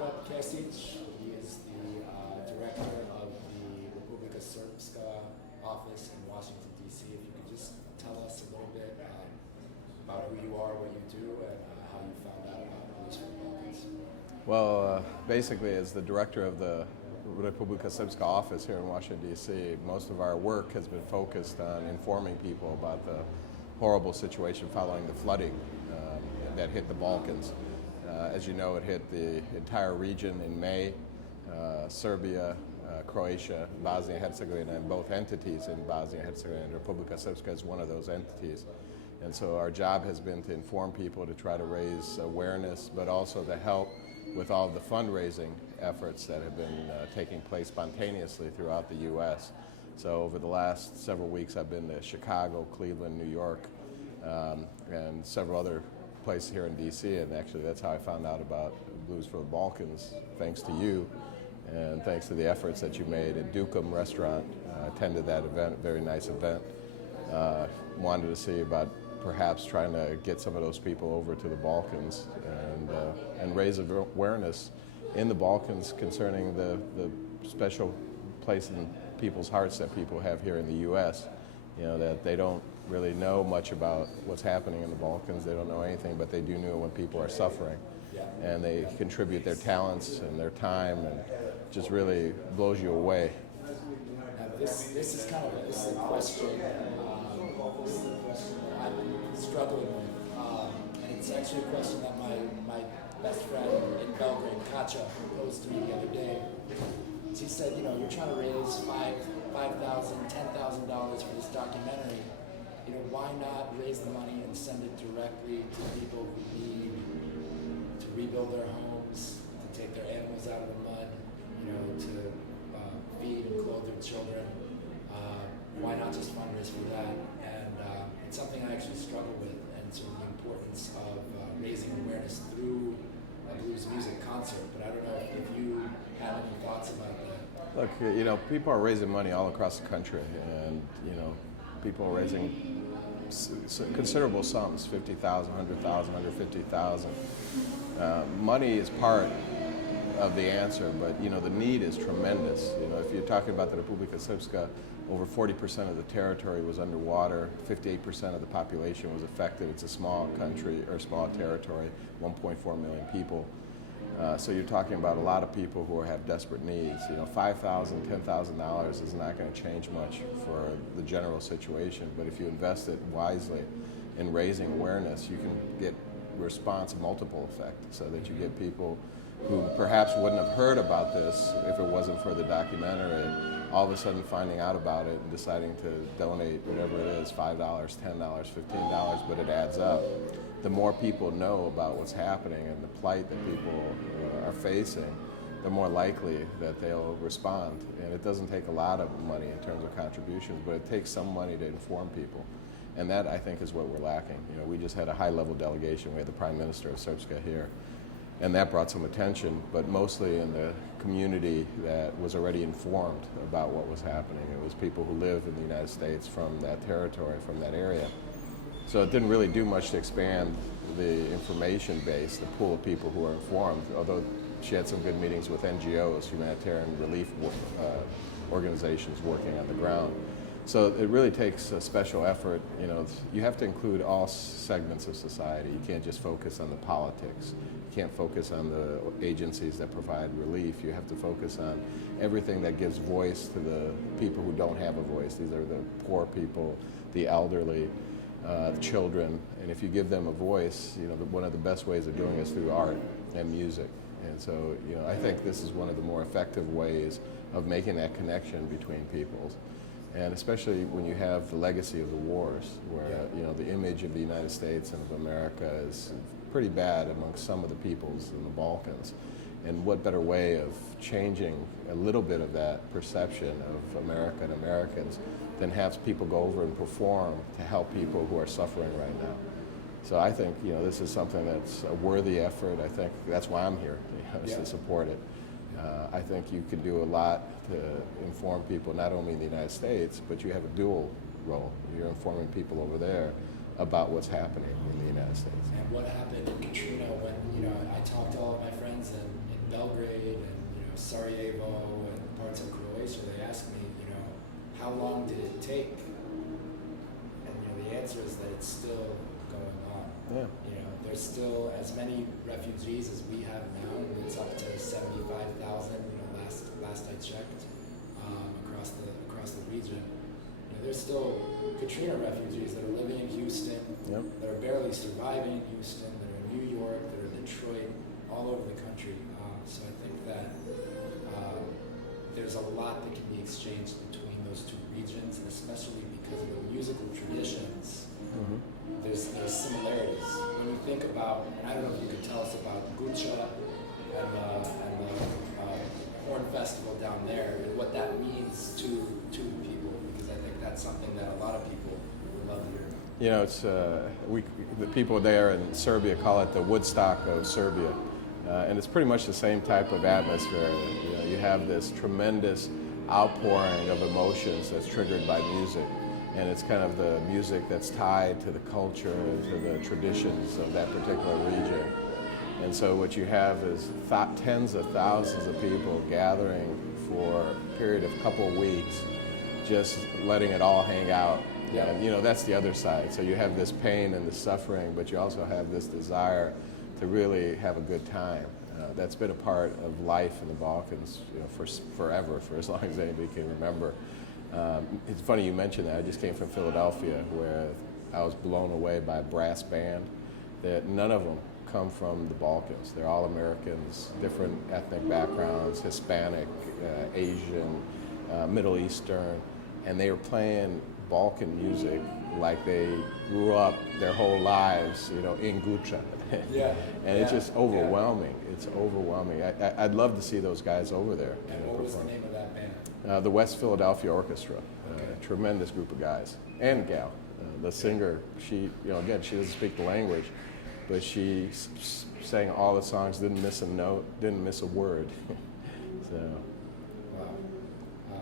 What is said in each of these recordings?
Obrad Kesic. He is the director of the Republika Srpska office in Washington, D.C. If you could just tell us a little bit about who you are, what you do, and how you found out about Blues for the Balkans. Well, basically, as the director of the Republika Srpska office here in Washington, D.C., most of our work has been focused on informing people about the horrible situation following the flooding that hit the Balkans. As you know, it hit the entire region in May. Serbia, Croatia, Bosnia-Herzegovina, and both entities in Bosnia-Herzegovina, and Republika Srpska is one of those entities. And so our job has been to inform people, to try to raise awareness, but also to help with all of the fundraising efforts that have been taking place spontaneously throughout the U.S. So over the last several weeks, I've been to Chicago, Cleveland, New York, and several other places here in D.C., and actually that's how I found out about Blues for the Balkans, thanks to you, and thanks to the efforts that you made at Dukum Restaurant. Attended that event, very nice event. Wanted to see about perhaps trying to get some of those people over to the Balkans and raise awareness in the Balkans concerning the special place in people's hearts that people have here in the U.S. You know, that they don't really know much about what's happening in the Balkans. They don't know anything, but they do know when people are suffering. And they contribute their talents and their time, and just really blows you away. This is a question I've been struggling with, and it's actually a question that my best friend in Belgrade, Kacha, posed to me the other day. She said, you know, you're trying to raise $5,000, $10,000 for this documentary. You know, why not raise the money and send it directly to people who need to rebuild their homes, to take their animals out of the mud, you know, to feed and clothe their children? Why not just fundraise for that? And it's something I actually struggle with, and sort of the importance of raising awareness through a blues music concert. But I don't know if you have any thoughts about that. Look, you know, people are raising money all across the country, and, you know, people are raising considerable sums, $50,000, $100,000, $150,000. Money is part of the answer, but, you know, the need is tremendous. You know, if you're talking about the Republika Srpska, over 40% of the territory was underwater, 58% of the population was affected. It's a small country, or small territory, 1.4 million people. So you're talking about a lot of people who have desperate needs. You know, $5,000, $10,000 is not going to change much for the general situation, but if you invest it wisely in raising awareness, you can get response multiple effect, so that you get people who perhaps wouldn't have heard about this if it wasn't for the documentary, all of a sudden finding out about it and deciding to donate whatever it is, $5, $10, $15, but it adds up. The more people know about what's happening and the plight that people are facing, the more likely that they'll respond. And it doesn't take a lot of money in terms of contributions, but it takes some money to inform people. And that, I think, is what we're lacking. You know, we just had a high-level delegation. We had the Prime Minister of Srpska here, and that brought some attention, but mostly in the community that was already informed about what was happening. It was people who live in the United States from that territory, from that area. So it didn't really do much to expand the information base, the pool of people who are informed, although she had some good meetings with NGOs, humanitarian relief organizations working on the ground. So it really takes a special effort. You know, you have to include all segments of society. You can't just focus on the politics. You can't focus on the agencies that provide relief. You have to focus on everything that gives voice to the people who don't have a voice. These are the poor people, the elderly, children, and if you give them a voice, you know, one of the best ways of doing it is through art and music. And so, you know, I think this is one of the more effective ways of making that connection between peoples, and especially when you have the legacy of the wars, where you know, the image of the United States and of America is pretty bad amongst some of the peoples in the Balkans. And what better way of changing a little bit of that perception of America and Americans than have people go over and perform to help people who are suffering right now. So I think, you know, this is something that's a worthy effort. I think that's why I'm here, you know, to support it. I think you can do a lot to inform people, not only in the United States, but you have a dual role. You're informing people over there about what's happening in the United States. And what happened in Katrina when, you know, I talked to all of my friends in Belgrade Sarajevo and parts of Croatia, they ask me, how long did it take? And the answer is that it's still going on. Yeah. There's still as many refugees as we have now. It's up to 75,000. Last I checked, across the region. There's still Katrina refugees that are living in Houston, Yep. that are barely surviving in Houston, that are in New York, that are in Detroit, all over the country. So I think that there's a lot that can be exchanged between those two regions, and especially because of the musical traditions. Mm-hmm. There's similarities. When you think about, and I don't know if you could tell us about Guča and the Horn Festival down there, and what that means to the people, because I think that's something that a lot of people would love to hear. It's the people there in Serbia call it the Woodstock of Serbia, and it's pretty much the same type of atmosphere. You have this tremendous outpouring of emotions that's triggered by music, and it's kind of the music that's tied to the culture and to the traditions of that particular region. And so what you have is tens of thousands of people gathering for a period of a couple of weeks, just letting it all hang out. Yeah. And that's the other side. So you have this pain and this suffering, but you also have this desire to really have a good time. That's been a part of life in the Balkans, for forever, for as long as anybody can remember. It's funny you mentioned that. I just came from Philadelphia, where I was blown away by a brass band. That none of them come from the Balkans. They're all Americans, different ethnic backgrounds, Hispanic, Asian, Middle Eastern, and they were playing Balkan music like they grew up their whole lives, in Guča. Yeah. And it's just overwhelming. Yeah. It's overwhelming. I'd love to see those guys over there. And what was the name of that band? The West Philadelphia Orchestra. Okay. Tremendous group of guys. And gal. The singer, she, again, she doesn't speak the language, but she sang all the songs, didn't miss a note, didn't miss a word. So. Wow.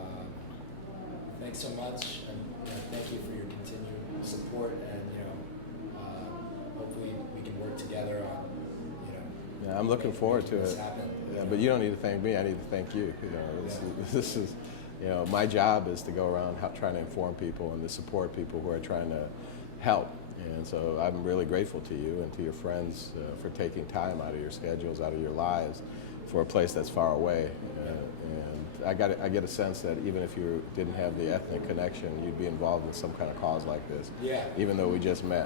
Thanks so much, and thank you for your continued support, and hopefully we can work together on, Yeah, I'm looking forward to this it. happen. Yeah, but you don't need to thank me. I need to thank you. This is, my job is to go around trying to inform people and to support people who are trying to help. And so I'm really grateful to you and to your friends for taking time out of your schedules, out of your lives, for a place that's far away. And I get a sense that even if you didn't have the ethnic connection, you'd be involved in some kind of cause like this. Yeah. Even though we just met.